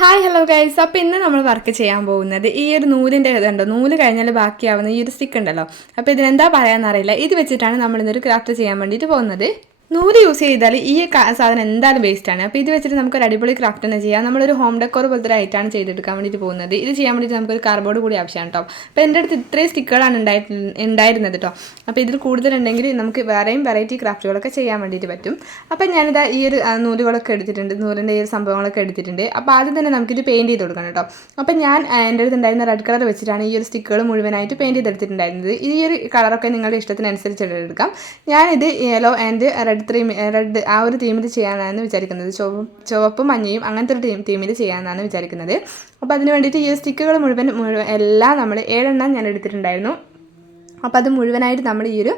Hi hello guys. അപ്പോൾ ഇന്ന് നമ്മൾ വർക്ക് ചെയ്യാൻ പോകുന്നത് ഈ ഒരു നൂലിൻ്റെ ഇതുണ്ടോ, നൂല് കഴിഞ്ഞാൽ ബാക്കിയാവുന്ന ഈ ഒരു സ്റ്റിക്ക് ഉണ്ടല്ലോ. അപ്പോൾ ഇതിനെന്താ പറയാമെന്നറിയില്ല. ഇത് വെച്ചിട്ടാണ് നമ്മൾ ഇന്നൊരു ക്രാഫ്റ്റ് ചെയ്യാൻ വേണ്ടിയിട്ട് പോകുന്നത്. നൂല് യൂസ് ചെയ്താൽ ഈ സാധനം എന്തായാലും വേസ്റ്റാണ്. അപ്പോൾ ഇത് വെച്ചിട്ട് നമുക്കൊരു അടിപൊളി ക്രാഫ്റ്റ് തന്നെ ചെയ്യാം. നമ്മളൊരു ഹോം ഡെക്കോർ പോലത്തെ ഒരു ഐറ്റാണ് ചെയ്തെടുക്കാൻ വേണ്ടിയിട്ട് പോകുന്നത്. ഇത് ചെയ്യാൻ വേണ്ടിയിട്ട് നമുക്കൊരു കാർഡ്ബോർഡ് കൂടി ആവശ്യമാണ് കേട്ടോ. അപ്പോൾ എൻ്റെ അടുത്ത് ഇത്രയും സ്റ്റിക്കുകളാണ് ഉണ്ടായിരുന്നത് കേട്ടോ. അപ്പോൾ ഇതിൽ കൂടുതലുണ്ടെങ്കിൽ നമുക്ക് വേറെയും വെറൈറ്റി ക്രാഫ്റ്റുകളൊക്കെ ചെയ്യാൻ വേണ്ടിയിട്ട് പറ്റും. അപ്പോൾ ഞാനിതാ ഈ ഒരു നൂലുകളൊക്കെ എടുത്തിട്ടുണ്ട്, നൂലിൻ്റെ ഈ ഒരു സംഭവങ്ങളൊക്കെ എടുത്തിട്ടുണ്ട്. അപ്പോൾ ആദ്യം തന്നെ നമുക്കിത് പെയിൻറ്റ് ചെയ്ത് കൊടുക്കണം കേട്ടോ. അപ്പോൾ ഞാൻ എൻ്റെ അടുത്ത് ഉണ്ടായിരുന്ന റെഡ് കളർ വെച്ചിട്ടാണ് ഈ ഒരു സ്റ്റിക്കുകൾ മുഴുവനായിട്ട് പെയിൻറ്റ് ചെയ്തെടുത്തിട്ടുണ്ടായിരുന്നത്. ഈ ഒരു കളറൊക്കെ നിങ്ങളുടെ ഇഷ്ടത്തിനനുസരിച്ച് എടുക്കാം. ഞാനിത് യെല്ലോ ആൻഡ് റെഡ് ആ ഒരു തീമിൽ ചെയ്യാനാണ് വിചാരിക്കുന്നത്. ചുവപ്പും മഞ്ഞയും അങ്ങനത്തെ ഒരു തീമിൽ ചെയ്യാനാണ് വിചാരിക്കുന്നത്. അപ്പോൾ അതിന് വേണ്ടിയിട്ട് ഈ സ്റ്റിക്കുകൾ മുഴുവൻ എല്ലാം നമ്മൾ 7 ഞാൻ എടുത്തിട്ടുണ്ടായിരുന്നു. അപ്പോൾ അത് മുഴുവനായിട്ട് നമ്മൾ ഈ ഒരു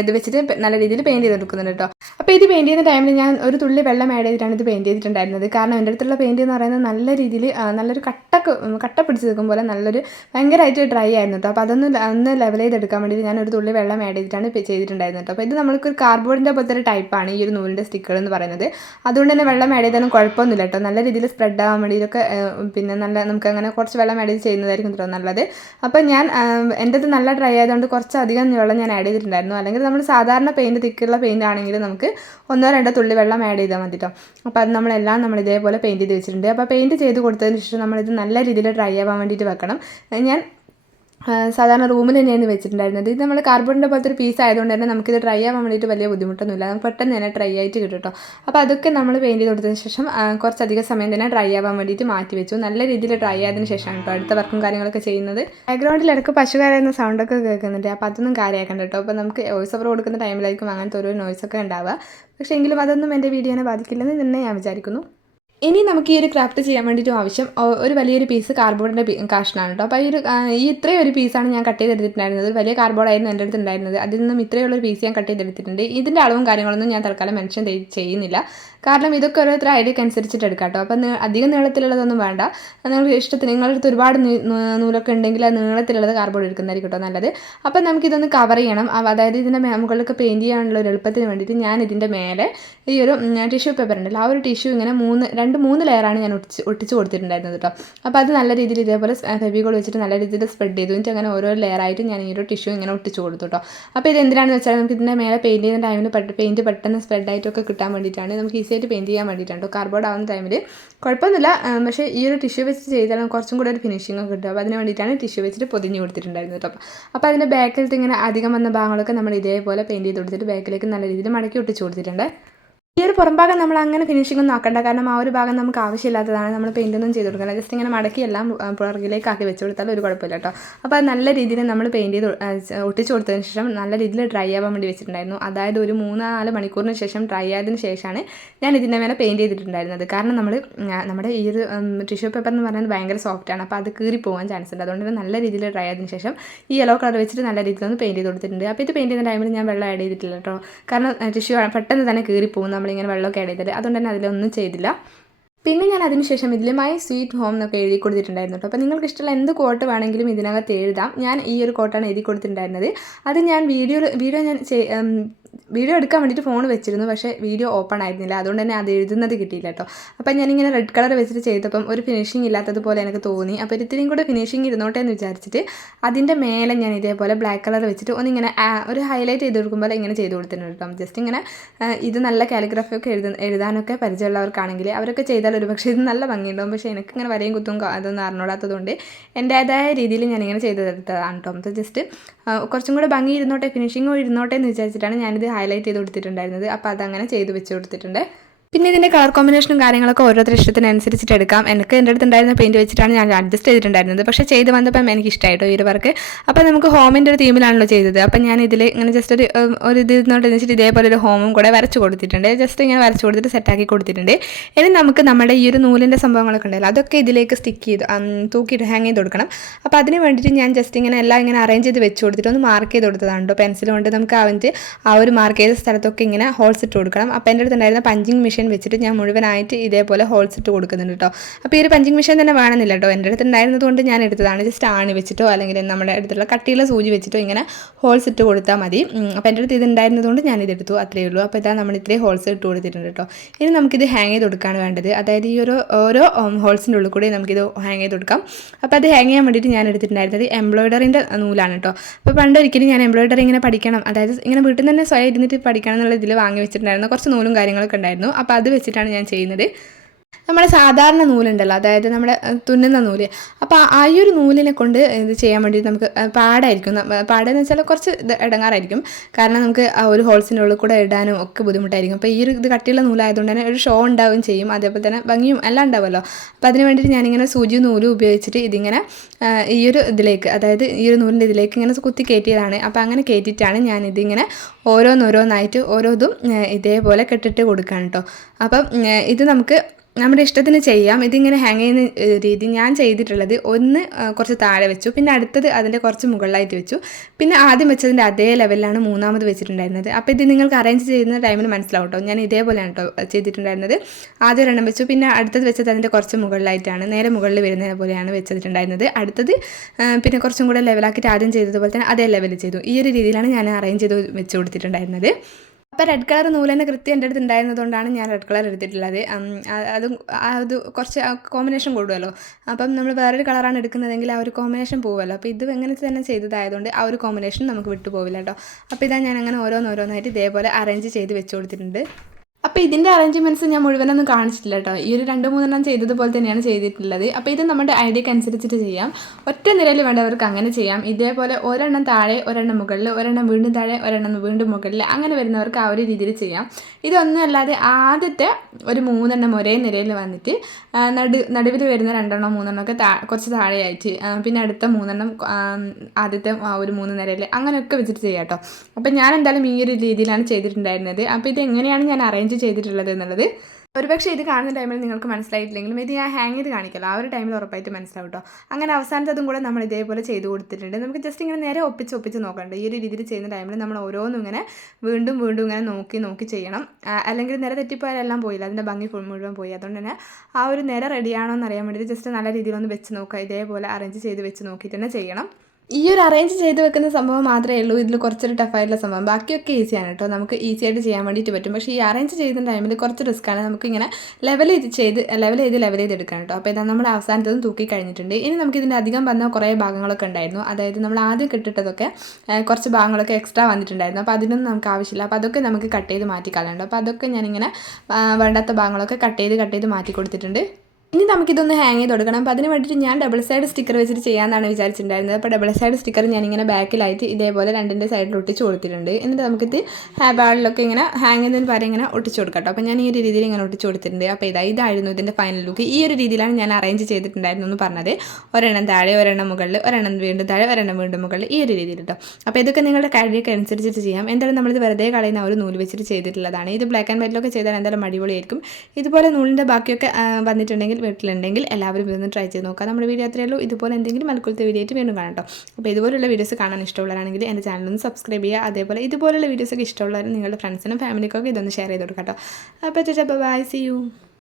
ഇത് വെച്ചിട്ട് നല്ല രീതിയിൽ പെയിൻറ്റ് ചെയ്തെടുക്കുന്നുണ്ട് കേട്ടോ. അപ്പോൾ ഇത് പെയിൻറ്റ് ചെയ്യുന്ന ടൈമിൽ ഞാൻ ഒരു തുള്ളി വെള്ളം ആഡ് ചെയ്തിട്ടാണ് ഇത് പെയിൻറ്റ് ചെയ്തിട്ടുണ്ടായിരുന്നത്. കാരണം എൻ്റെ അടുത്തുള്ള പെയിൻറ്റ് എന്ന് പറയുന്നത് നല്ല രീതിയിൽ നല്ലൊരു കട്ട പിടിച്ച് നിൽക്കും പോലെ നല്ലൊരു ഭയങ്കരമായിട്ട് ഡ്രൈ ആയിരുന്നു കേട്ടോ. അപ്പോൾ ഒന്ന് ലെവൽ ചെയ്തെടുക്കാൻ വേണ്ടിയിട്ട് ഞാൻ ഒരു തുള്ളി വെള്ളം ആഡ് ചെയ്തിട്ടാണ് ചെയ്തിട്ടുണ്ടായിരുന്നത് കേട്ടോ. അപ്പോൾ ഇത് നമുക്കൊരു കാർഡ്ബോർഡിൻ്റെ പോലത്തെ ഒരു ടൈപ്പാണ് ഈ ഒരു നൂലിൻ്റെ സ്റ്റിക്കുകൾ എന്ന് പറയുന്നത്. അതുകൊണ്ട് തന്നെ വെള്ളം ആഡ് ചെയ്താലും കുഴപ്പമൊന്നുമില്ല കേട്ടോ. നല്ല രീതിയിൽ സ്പ്രെഡ് ആവാൻ വേണ്ടിയിട്ടൊക്കെ പിന്നെ നമുക്ക് അങ്ങനെ കുറച്ച് വെള്ളം ആഡ് ചെയ്ത് ചെയ്യുന്നതായിരിക്കും കേട്ടോ നല്ലത്. അപ്പോൾ ഞാൻ എൻ്റെ അത് നല്ല ഡ്രൈ ആയതുകൊണ്ട് കുറച്ചധികം വെള്ളം ഞാൻ ആഡ് ചെയ്തിട്ടുണ്ടായിരുന്നു. അല്ലെങ്കിൽ നമ്മൾ സാധാരണ തിക്കുള്ള പെയിൻ്റ് ആണെങ്കിൽ നമുക്ക് 1-2 തുള്ളി വെള്ളം ആഡ് ചെയ്താൽ മതി കേട്ടോ. അപ്പോൾ അത് നമ്മൾ ഇതേപോലെ പെയിൻറ്റ് ചെയ്ത് വെച്ചിട്ടുണ്ട്. അപ്പോൾ പെയിൻറ്റ് ചെയ്ത് കൊടുത്തതിന് ശേഷം നമ്മളിത് നല്ല രീതിയിൽ ഡ്രൈ ആവാൻ വേണ്ടിയിട്ട് വെക്കണം. ഞാൻ സാധാരണ റൂമിൽ തന്നെയാണ് വെച്ചിട്ടുണ്ടായിരുന്നത്. ഇത് നമ്മൾ കാർബോർഡിൻ്റെ പോലത്തെ ഒരു പീസ് ആയതുകൊണ്ട് തന്നെ നമുക്കിത് ഡ്രൈ ആവാൻ വേണ്ടിയിട്ട് വലിയ ബുദ്ധിമുട്ടൊന്നുമില്ല. നമുക്ക് പെട്ടെന്ന് തന്നെ ഡ്രൈ ആയിട്ട് കിട്ടും കേട്ടോ. അപ്പോൾ അതൊക്കെ നമ്മൾ പെയിൻറ്റ് ചെയ്ത് കൊടുത്തതിന് ശേഷം കുറച്ചധികം സമയം തന്നെ ഡ്രൈ ആവാൻ വേണ്ടിയിട്ട് മാറ്റി വെച്ചു. നല്ല രീതിയിൽ ഡ്രൈ ആയതിനു ശേഷമാണ് കേട്ടോ അടുത്ത വർക്കും കാര്യങ്ങളൊക്കെ ചെയ്യുന്നത്. ബാക്ക്ഗ്രൗണ്ടിൽ ഇടയ്ക്ക് പശു കരയുന്ന സൗണ്ടൊക്കെ കേൾക്കുന്നുണ്ട്. അപ്പോൾ അതൊന്നും കാര്യമാക്കണ്ട കേട്ടോ. അപ്പോൾ നമുക്ക് വോയിസ് ഓവർ കൊടുക്കുന്ന ടൈമിലായിരിക്കും അങ്ങനത്തെ ഒരു നോയ്സൊക്കെ ഉണ്ടാവുക. പക്ഷേ എങ്കിലും അതൊന്നും എൻ്റെ വീഡിയോനെ ബാധിക്കില്ലെന്ന് തന്നെ ഞാൻ വിചാരിക്കുന്നു. ഇനി നമുക്ക് ഈ ഒരു ക്രാഫ്റ്റ് ചെയ്യാൻ വേണ്ടിയിട്ട് ആവശ്യം ഒരു വലിയൊരു പീസ് കാർഡ്ബോർഡിൻ്റെ കഷ്ണമാണ് കേട്ടോ. അപ്പോൾ ഇത്രയും ഒരു പീസാണ് ഞാൻ കട്ട് ചെയ്തെടുത്തിട്ടുണ്ടായിരുന്നത്. ഒരു വലിയ കാർഡ്ബോർഡായിരുന്നു എൻ്റെ അടുത്ത് ഉണ്ടായിരുന്നത്. അതിൽ നിന്നും ഇത്രയുള്ളൊരു പീസ് ഞാൻ കട്ട് ചെയ്തെടുത്തിട്ടുണ്ട്. ഇതിൻ്റെ അളവും കാര്യങ്ങളൊന്നും ഞാൻ തൽക്കാലം മെൻഷൻ ചെയ്യുന്നില്ല. കാരണം ഇതൊക്കെ ഓരോരുത്തർ ഐഡിയക്ക് അനുസരിച്ചിട്ട് എടുക്കാം കേട്ടോ. അപ്പോൾ അധികം നീളത്തിലുള്ളതൊന്നും വേണ്ട. നിങ്ങൾക്ക് ഇഷ്ടത്തിന് നിങ്ങളുടെ അടുത്ത് ഒരുപാട് നൂലൊക്കെ ഉണ്ടെങ്കിൽ ആ നീളത്തിലുള്ളത് കാർഡ്ബോർഡ് എടുക്കുന്നതായിരിക്കും കേട്ടോ നല്ലത്. അപ്പോൾ നമുക്കിതൊന്ന് കവർ ചെയ്യണം. അതായത് ഇതിൻ്റെ മുകളിലൊക്കെ പെയിൻറ്റ് ചെയ്യാനുള്ള ഒരു എളുപ്പത്തിന് വേണ്ടിയിട്ട് ഞാൻ ഇതിൻ്റെ മേലെ ഈ ഒരു ടിഷ്യൂ പേപ്പർ ഉണ്ടല്ലോ, ആ ഒരു ടിഷ്യൂ ഇങ്ങനെ 2-3 ലെയറാണ് ഞാൻ ഒട്ടിച്ച് കൊടുത്തിട്ടുണ്ടായിരുന്നത് കേട്ടോ. അപ്പോൾ അത് നല്ല രീതിയിൽ ഇതേപോലെ ഫെവിക്കോൾ വെച്ചിട്ട് നല്ല രീതിയിൽ സ്പ്രെഡ് ചെയ്തു. എന്നിട്ട് അങ്ങനെ ഓരോ ലെയറായിട്ട് ഞാൻ ഈ ഒരു ടിഷ്യൂ ഇങ്ങനെ ഒട്ടിച്ച് കൊടുത്തു കേട്ടോ. അപ്പോൾ ഇത് എന്തിനാണെന്ന് വെച്ചാൽ നമുക്ക് ഇതിൻ്റെ മേലെ പെയിൻറ്റ് ചെയ്യുന്ന ടൈമിൽ പെയിൻറ്റ് പെട്ടെന്ന് സ്പ്രെഡായിട്ടൊക്കെ കിട്ടാൻ വേണ്ടിയിട്ടാണ്. നമുക്ക് ഈസിയായിട്ട് പെയിൻറ്റ് ചെയ്യാൻ വേണ്ടിയിട്ടാണ് കേട്ടോ. കാർഡ്ബോർഡ് ആവുന്ന ടൈമിൽ കുഴപ്പമൊന്നുമില്ല. പക്ഷേ ഈ ഒരു ടിഷ്യൂ വെച്ച് ചെയ്താൽ കുറച്ചും കൂടെ ഒരു ഫിനിഷിംഗ് ഒക്കെ കിട്ടും. അപ്പോൾ അതിന് വേണ്ടിയിട്ടാണ് ടിഷ്യൂ വെച്ചിട്ട് പൊതിഞ്ഞ് കൊടുത്തിട്ടുണ്ടായിരുന്നത് കേട്ടോ. അപ്പോൾ അതിൻ്റെ ബാക്കിലത്തെ ഇങ്ങനെ അധികം വന്ന ഭാഗങ്ങളൊക്കെ നമ്മൾ ഇതേപോലെ പെയിൻറ്റ് ചെയ്ത് കൊടുത്തിട്ട് ബാക്കിലേക്ക് നല്ല രീതിയിൽ മടക്കി ഒട്ടിച്ച് കൊടുത്തിട്ടുണ്ട്. ഈ ഒരു പുറം ഭാഗം നമ്മൾ അങ്ങനെ ഫിനിഷിംഗ് ഒന്നും ആക്കണ്ട. കാരണം ആ ഒരു ഭാഗം നമുക്ക് ആവശ്യമില്ലാത്തതാണ്. നമ്മൾ പെയിൻ്റ് ഒന്നും ചെയ്ത് കൊടുക്കണം. ജസ്റ്റ് ഇങ്ങനെ മടക്കി എല്ലാം പുറകിലേക്ക് ആക്കി വെച്ച് കൊടുത്താൽ ഒരു കുഴപ്പമില്ല കേട്ടോ. അപ്പോൾ അത് നല്ല രീതിയിൽ നമ്മൾ പെയിൻറ്റ് ചെയ്ത് ഒട്ടിച്ച് കൊടുത്തതിന് ശേഷം നല്ല രീതിയിൽ ഡ്രൈ ആവാൻ വേണ്ടി വെച്ചിട്ടുണ്ടായിരുന്നു. അതായത് ഒരു 3-4 മണിക്കൂറിന് ശേഷം ഡ്രൈ ആയതിന് ശേഷമാണ് ഞാൻ ഇതിൻ്റെ മേലെ പെയിൻറ്റ് ചെയ്തിട്ടുണ്ടായിരുന്നത്. കാരണം നമ്മുടെ ഈ ഒരു ടിഷ്യൂ പേപ്പർ എന്ന് പറയുന്നത് ഭയങ്കര സോഫ്റ്റാണ്. അപ്പോൾ അത് കീറി പോകാൻ ചാൻസ് ഉണ്ട്. അതുകൊണ്ട് തന്നെ നല്ല രീതിയിൽ ഡ്രൈ ആയതിന് ശേഷം ഈ യെല്ലോ കളർ വെച്ചിട്ട് നല്ല രീതിയിൽ ഒന്ന് പെയിൻറ്റ് ചെയ്ത് കൊടുത്തിട്ടുണ്ട്. അപ്പോൾ ഇത് പെയിൻറ്റ് ചെയ്യുന്ന ടൈമിൽ ഞാൻ വെള്ളം ആഡ് ചെയ്തിട്ടില്ല കേട്ടോ. കാരണം ടിഷ്യൂ പെട്ടെന്ന് തന്നെ കീറി പോകും നമ്മളിങ്ങനെ വെള്ളമൊക്കെ ആഡ് ചെയ്തിട്ട്. അതുകൊണ്ട് തന്നെ അതിലൊന്നും ചെയ്തില്ല. പിന്നെ ഞാൻ അതിനുശേഷം ഇതിൽ മൈ സ്വീറ്റ് ഹോം എന്നൊക്കെ എഴുതി കൊടുത്തിട്ടുണ്ടായിരുന്നു കേട്ടോ. അപ്പോൾ നിങ്ങൾക്ക് ഇഷ്ടമുള്ള എന്ത് കോട്ട് വേണമെങ്കിലും ഇതിനകത്ത് എഴുതാം. ഞാൻ ഈ ഒരു കോട്ടാണ് എഴുതി കൊടുത്തിട്ടുണ്ടായിരുന്നത്. അത് ഞാൻ വീഡിയോ എടുക്കാൻ വേണ്ടിയിട്ട് ഫോൺ വെച്ചിരുന്നു. പക്ഷേ വീഡിയോ ഓപ്പൺ ആയിരുന്നില്ല. അതുകൊണ്ട് തന്നെ അത് എഴുതുന്നത് കിട്ടിയില്ല കേട്ടോ. അപ്പോൾ ഞാനിങ്ങനെ റെഡ് കളർ വെച്ചിട്ട് ചെയ്തപ്പം ഒരു ഫിനിഷിംഗ് ഇല്ലാത്തതുപോലെ എനിക്ക് തോന്നി. അപ്പോൾ ഇത്തിരിയും കൂടെ ഫിനിഷിംഗ് ഇരുന്നോട്ടെ എന്ന് വിചാരിച്ചിട്ട് അതിൻ്റെ മേലെ ഞാൻ ഇതേപോലെ ബ്ലാക്ക് കളർ വെച്ചിട്ട് ഒന്നിങ്ങനെ ഒരു ഹൈലൈറ്റ് ചെയ്ത് കൊടുക്കുമ്പോൾ ഇങ്ങനെ ചെയ്ത് കൊടുത്തിട്ടുണ്ട് കേട്ടോ. ജസ്റ്റ് ഇങ്ങനെ ഇത് നല്ല കാലിഗ്രാഫിയൊക്കെ എഴുതാനൊക്കെ പരിചയമുള്ളവർക്കാണെങ്കിൽ അവരൊക്കെ ചെയ്താൽ ഒരു പക്ഷേ ഇത് നല്ല ഭംഗിയുണ്ടാവും. പക്ഷേ എനിക്കിങ്ങനെ വരെയും കുത്തും അതൊന്നും അറിഞ്ഞോടാത്തതുകൊണ്ട് എൻ്റേതായ രീതിയിൽ ഞാനിങ്ങനെ ചെയ്തെടുത്തതാണ് കേട്ടോ. അപ്പോൾ ജസ്റ്റ് കുറച്ചും കൂടെ ഭംഗി ഇരുന്നോട്ടെ, ഫിനിഷിങ്ങും ഇരുന്നോട്ടെ എന്ന് വിചാരിച്ചിട്ടാണ് ഞാനിത് ഹൈലൈറ്റ് ചെയ്ത് കൊടുത്തിട്ടുണ്ടായിരുന്നത്. അപ്പോൾ അതങ്ങനെ ചെയ്ത് വെച്ച് കൊടുത്തിട്ടുണ്ട്. പിന്നെ ഇതിൻ്റെ കളർ കോമ്പിനേഷനും കാര്യങ്ങളൊക്കെ ഓരോരുത്തരുടെ ഇഷ്ടത്തിനനുസരിച്ചിട്ട് എടുക്കാം. എനിക്ക് എൻ്റെ അടുത്ത് ഉണ്ടായിരുന്ന പെയിൻറ്റ് വെച്ചിട്ടാണ് ഞാൻ അഡ്ജസ്റ്റ് ചെയ്തിട്ടുണ്ടായിരുന്നത്. പക്ഷേ ചെയ്ത് വന്നപ്പം എനിക്ക് ഇഷ്ടമായിട്ടോ ഈ ഒരു വർക്ക്. അപ്പോൾ നമുക്ക് ഹോമിൻ്റെ ഒരു തീമിലാണല്ലോ ചെയ്തത്. അപ്പോൾ ഞാൻ ഇതിൽ ഇങ്ങനെ ജസ്റ്റ് ഒരു ഇത് നോട്ട് വെച്ചിട്ട് ഇതേപോലെ ഒരു ഹോമും കൂടെ വരച്ച് കൊടുത്തിട്ടുണ്ട്. ജസ്റ്റ് ഇങ്ങനെ വരച്ച് കൊടുത്തിട്ട് സെറ്റാക്കി കൊടുത്തിട്ടുണ്ട്. ഇനി നമുക്ക് നമ്മുടെ ഈ ഒരു നൂലിൻ്റെ സംഭവങ്ങളൊക്കെ ഉണ്ടല്ലോ അതൊക്കെ ഇതിലേക്ക് സ്റ്റിക്ക് ചെയ്ത് തൂക്കിയിട്ട് ഹാങ് ചെയ്ത് കൊടുക്കണം. അപ്പോൾ അതിന് വേണ്ടിയിട്ട് ഞാൻ ജസ്റ്റ് ഇങ്ങനെ എല്ലാം ഇങ്ങനെ അറേഞ്ച് ചെയ്ത് വെച്ച് കൊടുത്തിട്ട് ഒന്ന് മാർക്ക് ചെയ്ത് കൊടുത്തതാണ് കേട്ടോ. പെൻസിൽ കൊണ്ട് നമുക്ക് ആ ഒരു മാർക്ക് ചെയ്ത സ്ഥലത്തൊക്കെ ഇങ്ങനെ ഹോൾസ് ഇട്ട് കൊടുക്കണം. അപ്പോൾ എൻ്റെ അടുത്ത് ഉണ്ടായിരുന്ന പഞ്ചിങ് മെഷീൻ മെഷീൻ വെച്ചിട്ട് ഞാൻ മുഴുവനായിട്ട് ഇതേപോലെ ഹോൾസ് ഇട്ട് കൊടുക്കുന്നുണ്ട് കേട്ടോ. അപ്പോൾ ഈ ഒരു പഞ്ചിങ് മെഷീൻ തന്നെ വേണമെന്നില്ല കേട്ടോ, എൻ്റെ അടുത്ത് ഉണ്ടായിരുന്നതുകൊണ്ട് ഞാൻ എടുത്തതാണ്. ജസ്റ്റ് ആണി വെച്ചിട്ടോ അല്ലെങ്കിൽ നമ്മുടെ അടുത്തുള്ള കട്ടിയുള്ള സൂചി വെച്ചിട്ടോ ഇങ്ങനെ ഹോൾസ് ഇട്ട് കൊടുത്താൽ മതി. അപ്പോൾ എൻ്റെ അടുത്ത് ഇത് ഉണ്ടായിരുന്നതുകൊണ്ട് ഞാൻ ഇതെടുത്തു, അത്രയേ ഉള്ളൂ. അപ്പോൾ ഇതാ നമ്മൾ ഇത്രയും ഹോൾസ് ഇട്ട് കൊടുത്തിട്ടുണ്ട് കേട്ടോ. ഇനി നമുക്കിത് ഹാങ് ചെയ്ത് കൊടുക്കുകയാണ് വേണ്ടത്. അതായത് ഈ ഓരോ ഹോൾസിൻ്റെ ഉള്ളിൽ കൂടി നമുക്കിത് ഹാങ് ചെയ്ത് കൊടുക്കാം. അപ്പോൾ അത് ഹാങ് ചെയ്യാൻ വേണ്ടിയിട്ട് ഞാൻ എടുത്തിട്ടുണ്ടായിരുന്നത് എംബ്രോയിഡറിൻ്റെ നൂലാണ് കേട്ടോ. അപ്പോൾ പണ്ടൊരിക്കലും ഞാൻ എംബ്രോയിഡറി ഇങ്ങനെ പഠിക്കണം, അതായത് ഇങ്ങനെ വീട്ടിൽ നിന്ന് തന്നെ സ്വയം ഇരുന്നിട്ട് പഠിക്കണം എന്നുള്ള ഇതിൽ വാങ്ങി വെച്ചിട്ടുണ്ടായിരുന്നു. കുറച്ച് നൂലും കാര്യങ്ങളൊക്കെ ഉണ്ടായിരുന്നു. അപ്പോൾ അത് വെച്ചിട്ടാണ് ഞാൻ ചെയ്യുന്നത്. നമ്മുടെ സാധാരണ നൂലുണ്ടല്ലോ, അതായത് നമ്മുടെ തുന്നുന്ന നൂല്, അപ്പോൾ ആ ഒരു നൂലിനെ കൊണ്ട് ഇത് ചെയ്യാൻ വേണ്ടിയിട്ട് നമുക്ക് പാടായിരിക്കും. പാടെന്ന് വെച്ചാൽ കുറച്ച് ഇടങ്ങാറായിരിക്കും, കാരണം നമുക്ക് ആ ഒരു ഹോൾസിൻ്റെ ഉള്ളിൽ കൂടെ ഇടാനും ഒക്കെ ബുദ്ധിമുട്ടായിരിക്കും. അപ്പോൾ ഈ ഒരു ഇത് കട്ടിയുള്ള നൂലായതുകൊണ്ട് തന്നെ ഒരു ഷോ ഉണ്ടാവുകയും ചെയ്യും, അതേപോലെ തന്നെ ഭംഗിയും എല്ലാം ഉണ്ടാവുമല്ലോ. അപ്പോൾ അതിന് വേണ്ടിയിട്ട് ഞാനിങ്ങനെ സൂചി നൂലും ഉപയോഗിച്ചിട്ട് ഇതിങ്ങനെ ഈ ഒരു ഇതിലേക്ക്, അതായത് ഈ ഒരു നൂലിൻ്റെ ഇതിലേക്ക് ഇങ്ങനെ കുത്തി കയറ്റിയതാണ്. അപ്പോൾ അങ്ങനെ കയറ്റിയിട്ടാണ് ഞാനിതിങ്ങനെ ഓരോന്നായിട്ട് ഓരോതും ഇതേപോലെ കെട്ടിട്ട് കൊടുക്കുകയാണ് കേട്ടോ. അപ്പം ഇത് നമുക്ക് നമ്മുടെ ഇഷ്ടത്തിന് ചെയ്യാം. ഇതിങ്ങനെ ഹാങ് ചെയ്യുന്ന രീതി ഞാൻ ചെയ്തിട്ടുള്ളത്, ഒന്ന് കുറച്ച് താഴെ വെച്ചു, പിന്നെ അടുത്തത് അതിൻ്റെ കുറച്ച് മുകളിലായിട്ട് വെച്ചു, പിന്നെ ആദ്യം വെച്ചതിൻ്റെ അതേ ലെവലിലാണ് മൂന്നാമത് വെച്ചിട്ടുണ്ടായിരുന്നത്. അപ്പോൾ ഇത് നിങ്ങൾക്ക് അറേഞ്ച് ചെയ്യുന്ന ടൈമിൽ മനസ്സിലാവും കേട്ടോ. ഞാൻ ഇതേപോലെയാണ് കേട്ടോ ചെയ്തിട്ടുണ്ടായിരുന്നത്. ആദ്യം ഒരെണ്ണം വെച്ചു, പിന്നെ അടുത്തത് വെച്ചത് അതിൻ്റെ കുറച്ച് മുകളിലായിട്ടാണ്, നേരെ മുകളിൽ വരുന്നത് പോലെയാണ് വെച്ചിട്ടുണ്ടായിരുന്നത്. അടുത്തത് പിന്നെ കുറച്ചും കൂടെ ലെവലാക്കിയിട്ട് ആദ്യം ചെയ്തതുപോലെ തന്നെ അതേ ലെവലിൽ ചെയ്തു. ഈ ഒരു രീതിയിലാണ് ഞാൻ അറേഞ്ച് ചെയ്ത് വെച്ച് കൊടുത്തിട്ടുണ്ടായിരുന്നത്. അപ്പോൾ റെഡ് കളർ നൂലിൻ്റെ കൃത്യം എൻ്റെ അടുത്ത് ഉണ്ടായിരുന്നതുകൊണ്ടാണ് ഞാൻ റെഡ് കളർ എടുത്തിട്ടുള്ളത്. അത് കുറച്ച് കോമ്പിനേഷൻ കൂടുമല്ലോ. അപ്പം നമ്മൾ വേറൊരു കളറാണ് എടുക്കുന്നതെങ്കിൽ ആ ഒരു കോമ്പിനേഷൻ പോകുമല്ലോ. അപ്പോൾ ഇത് എങ്ങനെ തന്നെ ചെയ്തതായതുകൊണ്ട് ആ ഒരു കോമ്പിനേഷൻ നമുക്ക് വിട്ടു പോവില്ല കേട്ടോ. അപ്പോൾ ഇതാ ഞാൻ അങ്ങനെ ഓരോന്നായിട്ട് ഇതേപോലെ അറേഞ്ച് ചെയ്ത് വെച്ച് കൊടുത്തിട്ടുണ്ട്. അപ്പോൾ ഇതിൻ്റെ അറേഞ്ച്മെൻറ്റ്സ് ഞാൻ മുഴുവനൊന്നും കാണിച്ചിട്ടില്ല കേട്ടോ. ഈ ഒരു 2-3 ചെയ്തതുപോലെ തന്നെയാണ് ചെയ്തിട്ടുള്ളത്. അപ്പോൾ ഇത് നമ്മുടെ ഐഡിയക്ക് അനുസരിച്ചിട്ട് ചെയ്യാം. ഒറ്റ നിരയിൽ വേണ്ടവർക്ക് അങ്ങനെ ചെയ്യാം. ഇതേപോലെ ഒരെണ്ണം താഴെ, ഒരെണ്ണം മുകളിൽ, ഒരെണ്ണം വീണ്ടും താഴെ, ഒരെണ്ണം വീണ്ടും മുകളിൽ, അങ്ങനെ വരുന്നവർക്ക് ആ ഒരു രീതിയിൽ ചെയ്യാം. ഇതൊന്നും അല്ലാതെ ആദ്യത്തെ ഒരു 3 ഒരേ നിരയിൽ വന്നിട്ട് നടുവിൽ വരുന്ന 2-3 ഒക്കെ കുറച്ച് താഴെയായിട്ട്, പിന്നെ അടുത്ത 3 ആദ്യത്തെ ഒരു 3 നിരയിൽ, അങ്ങനെയൊക്കെ വെച്ചിട്ട് ചെയ്യാം കേട്ടോ. അപ്പോൾ ഞാൻ എന്തായാലും ഈ ഒരു രീതിയിലാണ് ചെയ്തിട്ടുണ്ടായിരുന്നത്. അപ്പോൾ ഇത് എങ്ങനെയാണ് ഞാൻ അറേഞ്ച് ചെയ്തിട്ടുള്ളത് എന്നുള്ളത് ഒരുപക്ഷെ ഇത് കാണുന്ന ടൈമിൽ നിങ്ങൾക്ക് മനസ്സിലായിട്ടില്ലെങ്കിലും ഇത് ഞാൻ ഹാങ് ചെയ്ത് കാണിക്കല്ലോ, ആ ഒരു ടൈമിൽ ഉറപ്പായിട്ട് മനസ്സിലാവും കേട്ടോ. അങ്ങനെ അവസാനത്തതും കൂടെ നമ്മൾ ഇതേപോലെ ചെയ്ത് കൊടുത്തിട്ടുണ്ട്. നമുക്ക് ജസ്റ്റ് ഇങ്ങനെ നേരെ ഒപ്പിച്ച് നോക്കണ്ട. ഈ ഒരു രീതിയിൽ ചെയ്യുന്ന ടൈമിൽ നമ്മൾ ഓരോന്നും ഇങ്ങനെ വീണ്ടും ഇങ്ങനെ നോക്കി ചെയ്യണം. അല്ലെങ്കിൽ നിര തെറ്റിപ്പോയാലെല്ലാം പോയില്ല, അതിൻ്റെ ഭംഗി മുഴുവൻ പോയി. അതുകൊണ്ട് തന്നെ ആ ഒരു നിര റെഡിയാണോ എന്ന് അറിയാൻ വേണ്ടിയിട്ട് ജസ്റ്റ് നല്ല രീതിയിലൊന്ന് വെച്ച് നോക്കുക. ഇതേപോലെ അറേഞ്ച് ചെയ്ത് വെച്ച് നോക്കിയിട്ട് തന്നെ ചെയ്യണം. ഈ ഒരു അറേഞ്ച് ചെയ്ത് വെക്കുന്ന സംഭവം മാത്രമേ ഉള്ളൂ ഇതിൽ കുറച്ചൊരു ടഫായിട്ടുള്ള സംഭവം. ബാക്കിയൊക്കെ ഈസിയാണ് കേട്ടോ, നമുക്ക് ഈസി ആയിട്ട് ചെയ്യാൻ വേണ്ടിയിട്ട് പറ്റും. പക്ഷേ ഈ അറേഞ്ച് ചെയ്യുന്ന ടൈമിൽ കുറച്ച് റിസ്ക്കാണ്. നമുക്കിങ്ങനെ ലെവൽ ചെയ്ത് എടുക്കണം കേട്ടോ. അപ്പോൾ ഇതാ നമ്മൾ അവസാനത്തതും തൂക്കി കഴിഞ്ഞിട്ടുണ്ട്. ഇനി നമുക്ക് ഇതിൻ്റെ അധികം വന്ന കുറേ ഭാഗങ്ങളൊക്കെ ഉണ്ടായിരുന്നു. അതായത് നമ്മൾ ആദ്യം കിട്ടിട്ടതൊക്കെ കുറച്ച് ഭാഗങ്ങളൊക്കെ എക്സ്ട്രാ വന്നിട്ടുണ്ടായിരുന്നു. അപ്പോൾ അതിനൊന്നും നമുക്ക് ആവശ്യമില്ല. അപ്പോൾ അതൊക്കെ നമുക്ക് കട്ട് ചെയ്ത് മാറ്റി കളയണം. അപ്പോൾ അതൊക്കെ ഞാനിങ്ങനെ വേണ്ടാത്ത ഭാഗങ്ങളൊക്കെ കട്ട് ചെയ്ത് മാറ്റി കൊടുത്തിട്ടുണ്ട്. ഇനി നമുക്കിതൊന്ന് ഹാങ് ചെയ്ത് കൊടുക്കണം. അപ്പോൾ അതിന് വേണ്ടിയിട്ട് ഞാൻ ഡബിൾ സൈഡ് സ്റ്റിക്കർ വെച്ചിട്ട് ചെയ്യാമെന്നാണ് വിചാരിച്ചിട്ടുണ്ടായിരുന്നത്. അപ്പോൾ ഡബിൾ സൈഡ് സ്റ്റിക്കർ ഞാനിങ്ങനെ ബാക്കിലായിട്ട് ഇതേപോലെ 2 സൈഡിൽ ഒട്ടിച്ച് കൊടുത്തിട്ടുണ്ട്. എന്നിട്ട് നമുക്കിത് ഹാബാളിലൊക്കെ ഇങ്ങനെ ഹാങ് ചെയ്തതിന് പകരം ഇങ്ങനെ ഒട്ടിച്ച് കൊടുക്കാം കേട്ടോ. അപ്പോൾ ഞാൻ ഈ ഒരു രീതിയിൽ ഇങ്ങനെ ഒട്ടിച്ച് കൊടുത്തിട്ടുണ്ട്. അപ്പോൾ ഇതായിരുന്നു ഇതിൻ്റെ ഫൈനൽ ലുക്ക്. ഈ ഒരു രീതിയിലാണ് ഞാൻ അറേഞ്ച് ചെയ്തിട്ടുണ്ടായിരുന്നു എന്ന് പറഞ്ഞത്. ഒരെണ്ണം താഴെ, ഒരെണ്ണം മുകളിൽ, ഒരെണ്ണം വീണ്ടും താഴെ, ഒരെണ്ണം വീണ്ടും മുകളിൽ, ഈ ഒരു രീതിയിൽ കേട്ടോ. അപ്പോൾ ഇതൊക്കെ നിങ്ങളുടെ കാര്യമൊക്കെ അനുസരിച്ചിട്ട് ചെയ്യാം. എന്തായാലും നമ്മളിത് വെറുതെ കളയുന്ന ഒരു നൂല് വെച്ചിട്ട് ചെയ്തിട്ടുള്ളതാണ്. ഇത് ബ്ലാക്ക് ആൻഡ് വൈറ്റിലൊക്കെ ചെയ്താൽ എന്തായാലും അടിപൊളിയായിരിക്കും. ഇതുപോലെ നൂലിൻ്റെ ബാക്കിയൊക്കെ വന്നിട്ടുണ്ടെങ്കിൽ വീട്ടിലുണ്ടെങ്കിൽ എല്ലാവരും ഇതൊന്ന് ട്രൈ ചെയ്ത് നോക്കാം. നമ്മുടെ വീഡിയോ അത്രയേ ഉള്ളൂ. ഇതുപോലെ എന്തെങ്കിലും മലക്കുളത്തെ വീഡിയോ ആയിട്ട് വീണ്ടും കാണാം കേട്ടോ. അപ്പോൾ ഇതുപോലുള്ള വീഡിയോസ് കാണാൻ ഇഷ്ടമുള്ളവരാണെങ്കിൽ എൻ്റെ ചാനലൊന്ന് സബ്സ്ക്രൈബ് ചെയ്യുക. അതേപോലെ ഇതുപോലുള്ള വീഡിയോസൊക്കെ ഇഷ്ടമുള്ളവരും നിങ്ങളുടെ ഫ്രണ്ട്സിനും ഫാമിലിക്കൊക്കെ ഇതൊന്ന് ഷെയർ ചെയ്ത് കൊടുക്കാം കേട്ടോ. അപ്പോൾ ബൈ, സീ യു.